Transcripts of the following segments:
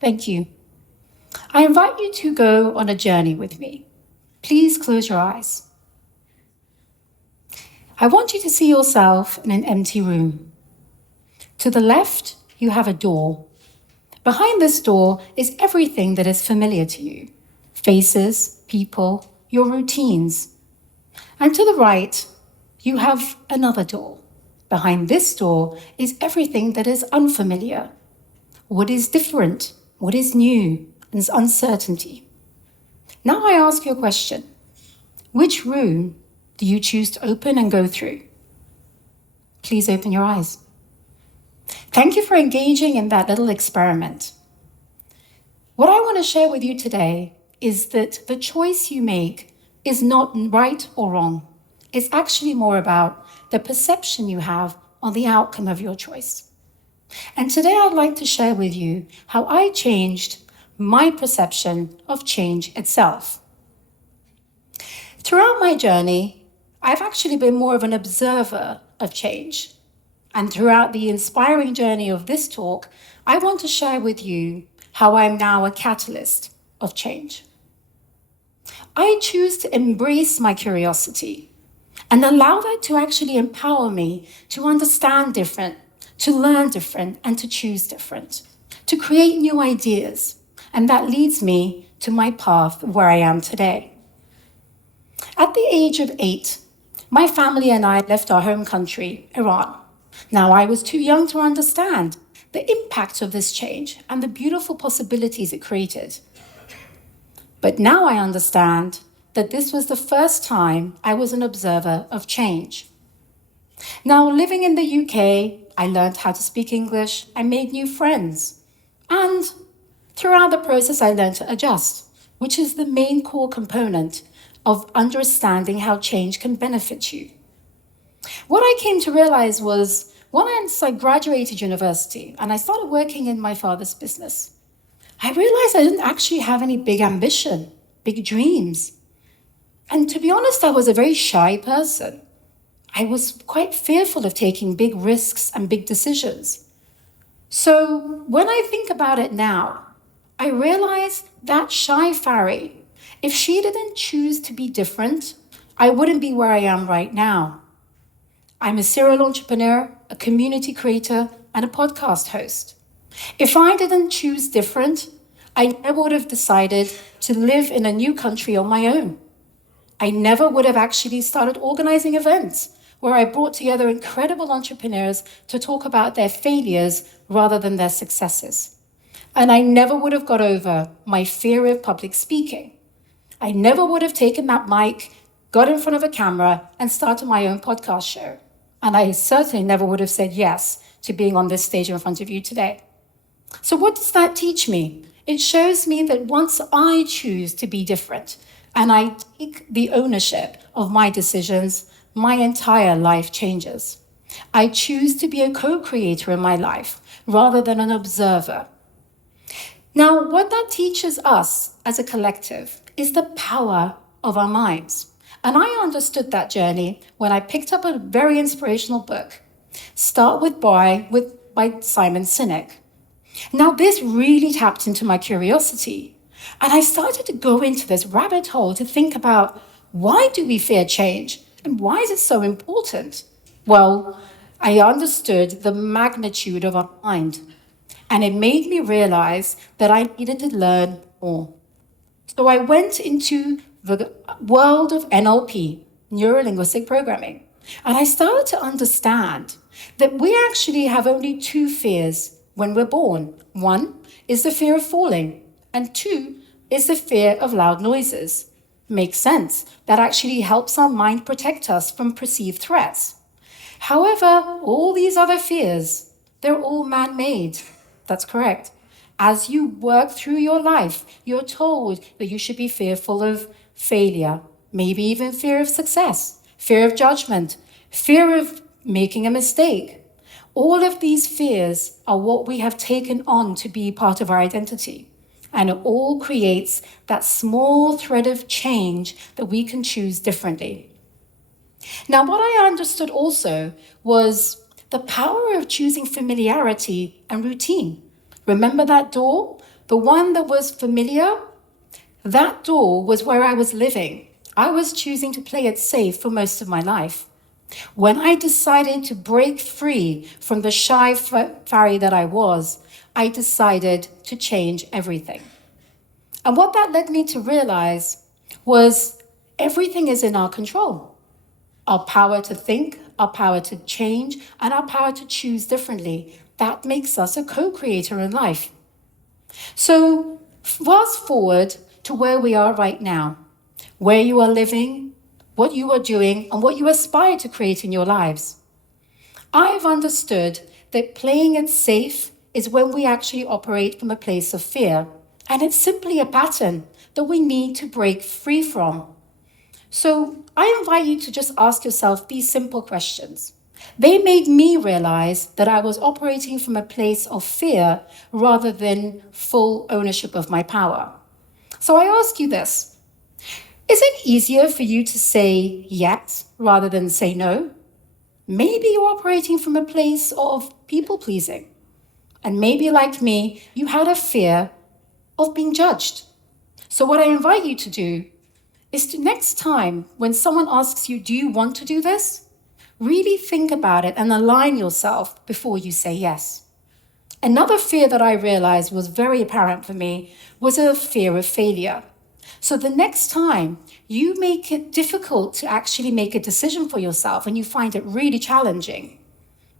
Thank you. I invite you to go on a journey with me. Please close your eyes. I want you to see yourself in an empty room. To the left, you have a door. Behind this door is everything that is familiar to you: faces, people, your routines. And to the right, you have another door. Behind this door is everything that is unfamiliar. What is different? What is new? And is uncertainty. Now I ask you a question. Which room do you choose to open and go through? Please open your eyes. Thank you for engaging in that little experiment. What I want to share with you today is that the choice you make is not right or wrong. It's actually more about the perception you have on the outcome of your choice. And today I'd like to share with you how I changed my perception of change itself. Throughout my journey, I've actually been more of an observer of change. And throughout the inspiring journey of this talk, I want to share with you how I'm now a catalyst of change. I choose to embrace my curiosity and allow that to actually empower me to understand different, to learn different, and to choose different, to create new ideas. And that leads me to my path where I am today. At the age of 8, my family and I left our home country, Iran. Now, I was too young to understand the impact of this change and the beautiful possibilities it created. But now I understand that this was the first time I was an observer of change. Now, living in the UK, I learned how to speak English, I made new friends. And throughout the process, I learned to adjust, which is the main core component of understanding how change can benefit you. What I came to realize was once I graduated university and I started working in my father's business, I realized I didn't actually have any big ambition, big dreams. And to be honest, I was a very shy person. I was quite fearful of taking big risks and big decisions. So when I think about it now, I realize that shy Fari, if she didn't choose to be different, I wouldn't be where I am right now. I'm a serial entrepreneur, a community creator, and a podcast host. If I didn't choose different, I never would have decided to live in a new country on my own. I never would have actually started organizing events where I brought together incredible entrepreneurs to talk about their failures rather than their successes. And I never would have got over my fear of public speaking. I never would have taken that mic, got in front of a camera, and started my own podcast show. And I certainly never would have said yes to being on this stage in front of you today. So what does that teach me? It shows me that once I choose to be different and I take the ownership of my decisions, my entire life changes. I choose to be a co-creator in my life rather than an observer. Now, what that teaches us as a collective is the power of our minds. And I understood that journey when I picked up a very inspirational book, Start With Why by Simon Sinek. Now, this really tapped into my curiosity. And I started to go into this rabbit hole to think about, why do we fear change? And why is it so important? Well, I understood the magnitude of our mind. And it made me realize that I needed to learn more. So I went into the world of NLP, neuro-linguistic programming. And I started to understand that we actually have only 2 fears when we're born. 1 is the fear of falling, and 2 is the fear of loud noises. Makes sense. That actually helps our mind protect us from perceived threats. However, all these other fears, they're all man-made. That's correct. As you work through your life, you're told that you should be fearful of failure, maybe even fear of success, fear of judgment, fear of making a mistake. All of these fears are what we have taken on to be part of our identity. And it all creates that small thread of change that we can choose differently. Now, what I understood also was the power of choosing familiarity and routine. Remember that door? The one that was familiar, that door was where I was living. I was choosing to play it safe for most of my life. When I decided to break free from the shy fairy that I was, I decided to change everything. And what that led me to realize was everything is in our control. Our power to think, our power to change, and our power to choose differently. That makes us a co-creator in life. So fast forward to where we are right now, where you are living, what you are doing, and what you aspire to create in your lives. I've understood that playing it safe is when we actually operate from a place of fear, and it's simply a pattern that we need to break free from. So I invite you to just ask yourself these simple questions. They made me realize that I was operating from a place of fear rather than full ownership of my power. So I ask you this. Is it easier for you to say yes rather than say no? Maybe you're operating from a place of people pleasing. And maybe, like me, you had a fear of being judged. So, what I invite you to do is to next time when someone asks you, do you want to do this? Really think about it and align yourself before you say yes. Another fear that I realized was very apparent for me was a fear of failure. So the next time you make it difficult to actually make a decision for yourself and you find it really challenging,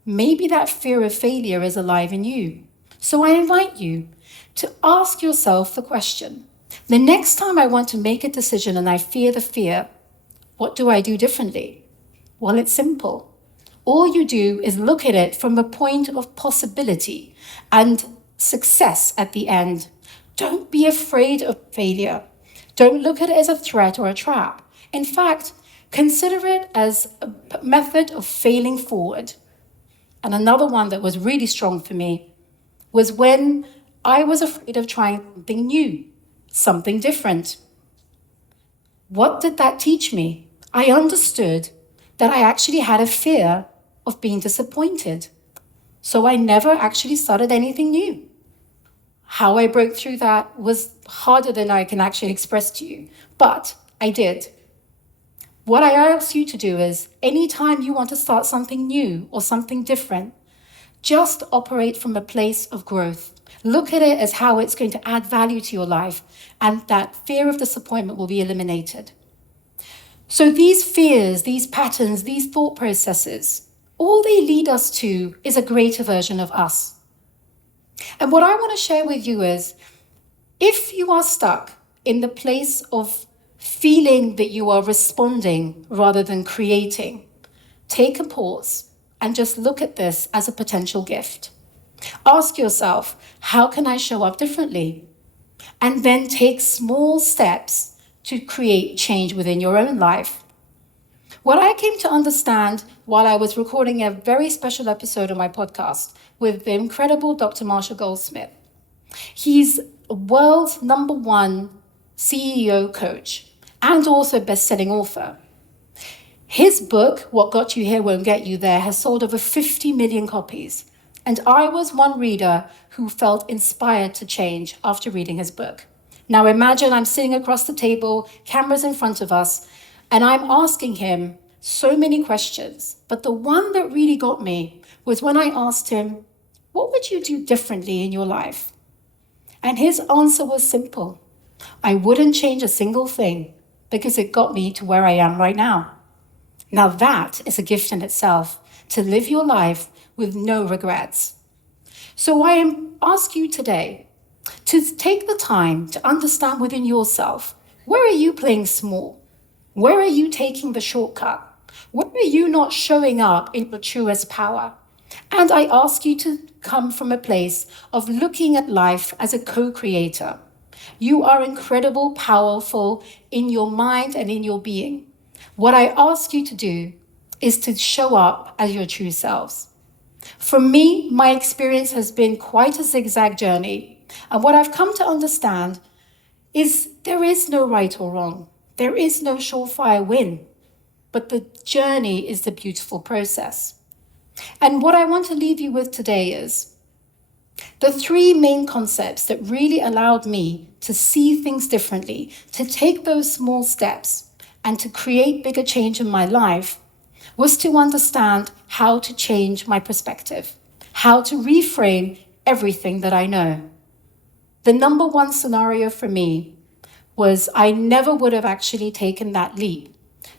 maybe that fear of failure is alive in you. So I invite you to ask yourself the question, the next time I want to make a decision and I fear the fear, what do I do differently? Well, it's simple. All you do is look at it from a point of possibility and success at the end. Don't be afraid of failure. Don't look at it as a threat or a trap. In fact, consider it as a method of failing forward. And another one that was really strong for me was when I was afraid of trying something new, something different. What did that teach me? I understood that I actually had a fear of being disappointed. So I never actually started anything new. How I broke through that was harder than I can actually express to you, but I did. What I ask you to do is, anytime you want to start something new or something different, just operate from a place of growth. Look at it as how it's going to add value to your life, and that fear of disappointment will be eliminated. So these fears, these patterns, these thought processes, all they lead us to is a greater version of us. And what I want to share with you is, if you are stuck in the place of feeling that you are responding rather than creating, take a pause and just look at this as a potential gift. Ask yourself, how can I show up differently? And then take small steps to create change within your own life. What I came to understand while I was recording a very special episode of my podcast with the incredible Dr. Marshall Goldsmith. He's a world #1 CEO coach and also best-selling author. His book, What Got You Here Won't Get You There, has sold over 50 million copies. And I was one reader who felt inspired to change after reading his book. Now imagine I'm sitting across the table, cameras in front of us, and I'm asking him so many questions. But the one that really got me was when I asked him, what would you do differently in your life? And his answer was simple. I wouldn't change a single thing because it got me to where I am right now. Now that is a gift in itself, to live your life with no regrets. So I ask you today to take the time to understand within yourself, where are you playing small? Where are you taking the shortcut? Where are you not showing up in your truest power? And I ask you to come from a place of looking at life as a co-creator. You are incredible, powerful in your mind and in your being. What I ask you to do is to show up as your true selves. For me, my experience has been quite a zigzag journey. And what I've come to understand is there is no right or wrong. There is no surefire win. But the journey is the beautiful process. And what I want to leave you with today is, The three main concepts that really allowed me to see things differently, to take those small steps, and to create bigger change in my life was to understand how to change my perspective, how to reframe everything that I know. The number one scenario for me was I never would have actually taken that leap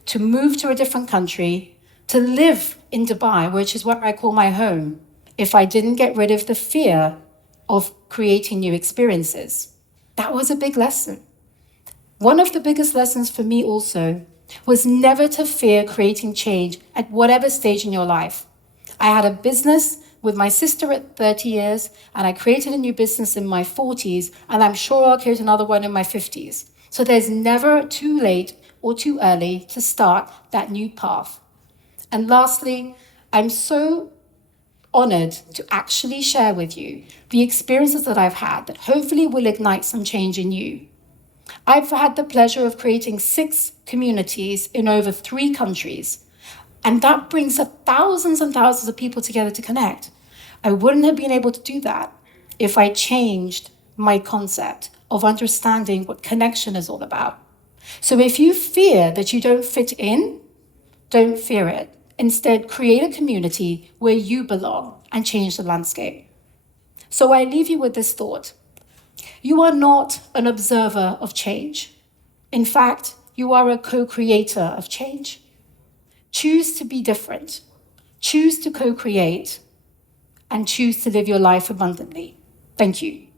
to move to a different country, to live in Dubai, which is what I call my home, if I didn't get rid of the fear of creating new experiences. That was a big lesson. One of the biggest lessons for me also was never to fear creating change at whatever stage in your life. I had a business with my sister at 30 years, and I created a new business in my 40s, and I'm sure I'll create another one in my 50s. So there's never too late or too early to start that new path. And lastly, I'm so honored to actually share with you the experiences that I've had that hopefully will ignite some change in you. I've had the pleasure of creating 6 communities in over 3 countries, and that brings up thousands and thousands of people together to connect. I wouldn't have been able to do that if I changed my concept of understanding what connection is all about. So if you fear that you don't fit in, don't fear it. Instead, create a community where you belong and change the landscape. So I leave you with this thought. You are not an observer of change. In fact, you are a co-creator of change. Choose to be different. Choose to co-create and choose to live your life abundantly. Thank you.